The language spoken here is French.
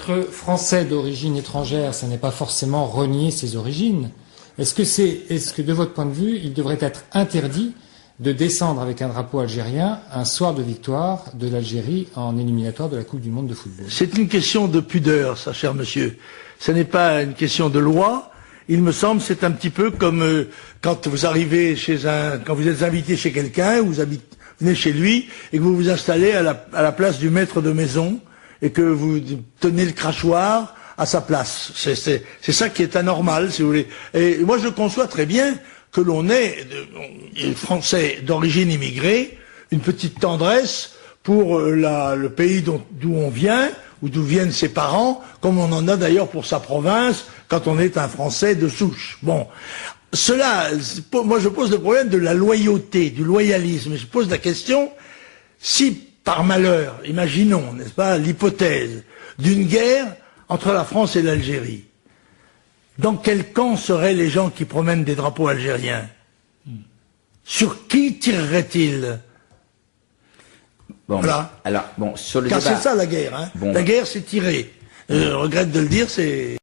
Être français d'origine étrangère, ça n'est pas forcément renier ses origines. Est-ce que de votre point de vue, il devrait être interdit de descendre avec un drapeau algérien un soir de victoire de l'Algérie en éliminatoire de la Coupe du monde de football? C'est une question de pudeur, ça, cher monsieur. Ce n'est pas une question de loi. Il me semble, c'est un petit peu comme quand vous arrivez quand vous êtes invité chez quelqu'un, vous venez chez lui et que vous vous installez à la place du maître de maison et que vous tenez le crachoir à sa place. C'est ça qui est anormal, si vous voulez. Et moi, je conçois très bien que l'on ait, Français d'origine immigrée, une petite tendresse pour le pays d'où on vient, ou d'où viennent ses parents, comme on en a d'ailleurs pour sa province, quand on est un Français de souche. Bon, moi je pose le problème de la loyauté, du loyalisme. Je pose la question, si par malheur, imaginons, n'est-ce pas, l'hypothèse d'une guerre entre la France et l'Algérie, dans quel camp seraient les gens qui promènent des drapeaux algériens? Sur qui tireraient-ils? Bon, voilà. Alors, bon, sur le Car débat... c'est ça la guerre. Hein. Bon. La guerre, c'est tirer. Je regrette de le dire, c'est...